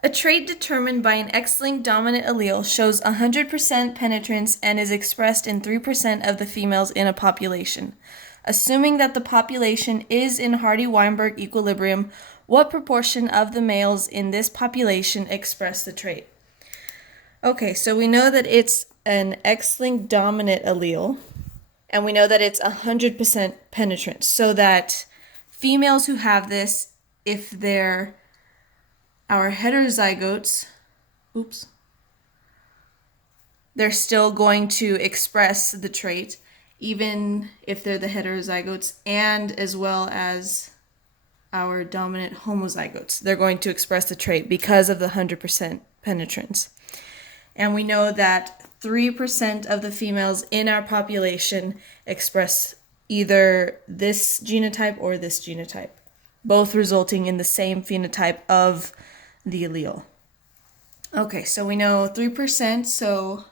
A trait determined by an X-linked dominant allele shows 100% penetrance and is expressed in 3% of the females in a population. Assuming that the population is in Hardy-Weinberg equilibrium, what proportion of the males in this population express the trait? Okay, so we know that it's an X-linked dominant allele, and we know that it's 100% penetrance, so that females who have this, if they're our heterozygotes, they're still going to express the trait, even if they're the heterozygotes, and as well as our dominant homozygotes. They're going to express the trait because of the 100% penetrance. And we know that 3% of the females in our population express either this genotype or this genotype, both resulting in the same phenotype of the allele. Okay, so we know 3%, so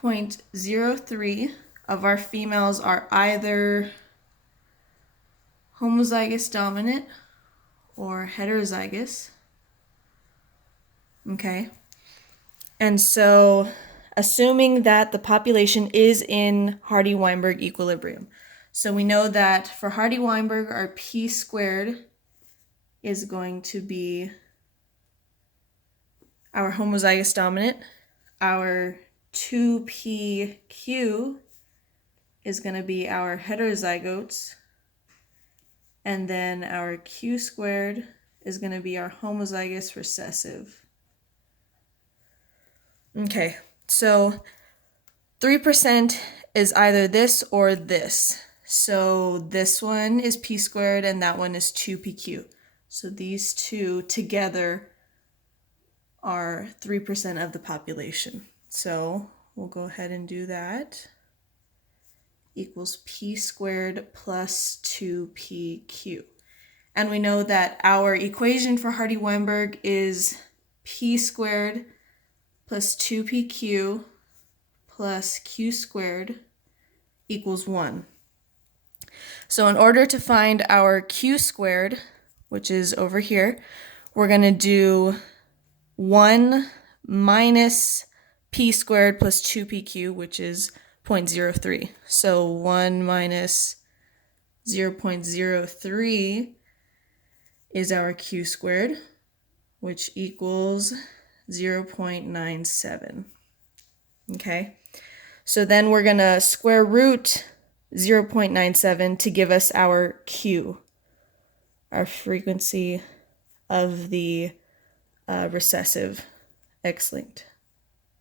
0.03 of our females are either homozygous dominant or heterozygous. Okay. And so, assuming that the population is in Hardy-Weinberg equilibrium. So we know that for Hardy-Weinberg, our p squared is going to be our homozygous dominant. Our 2pq is going to be our heterozygotes. And then our q squared is going to be our homozygous recessive. Okay, so 3% is either this or this. So this one is p squared and that one is 2pq. So these two together are 3% of the population. So we'll go ahead and do that. Equals p squared plus 2pq. And we know that our equation for Hardy-Weinberg is p squared plus 2pq plus q squared equals 1. So in order to find our q squared, which is over here, we're going to do 1 minus p squared plus 2pq, which is 0.03. So 1 minus 0.03 is our q squared, which equals 0.97. Okay, so then we're going to square root 0.97 to give us our Q, our frequency of the recessive X-linked.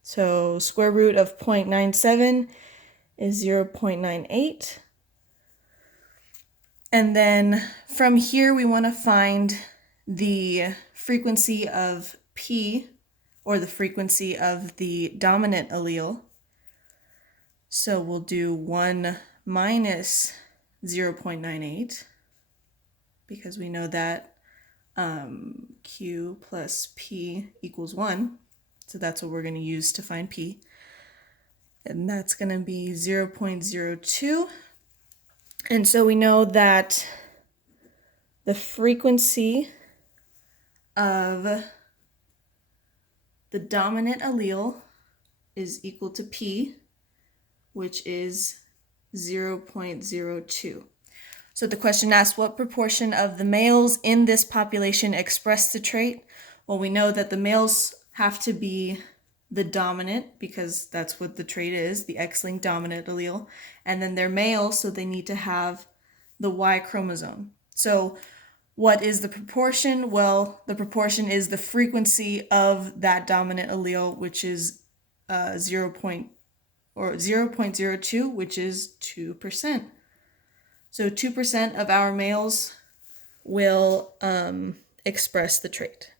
So square root of 0.97 is 0.98. And then from here we want to find the frequency of P, or the frequency of the dominant allele. So we'll do 1 minus 0.98 because we know that Q plus P equals 1. So that's what we're going to use to find P. And that's going to be 0.02. And so we know that the frequency of the dominant allele is equal to P, which is 0.02. So the question asks, what proportion of the males in this population express the trait? Well, we know that the males have to be the dominant because that's what the trait is, the X-linked dominant allele. And then they're male, so they need to have the Y chromosome. So what is the proportion? Well, the proportion is the frequency of that dominant allele, which is 0.02, which is 2%. So 2% of our males will express the trait.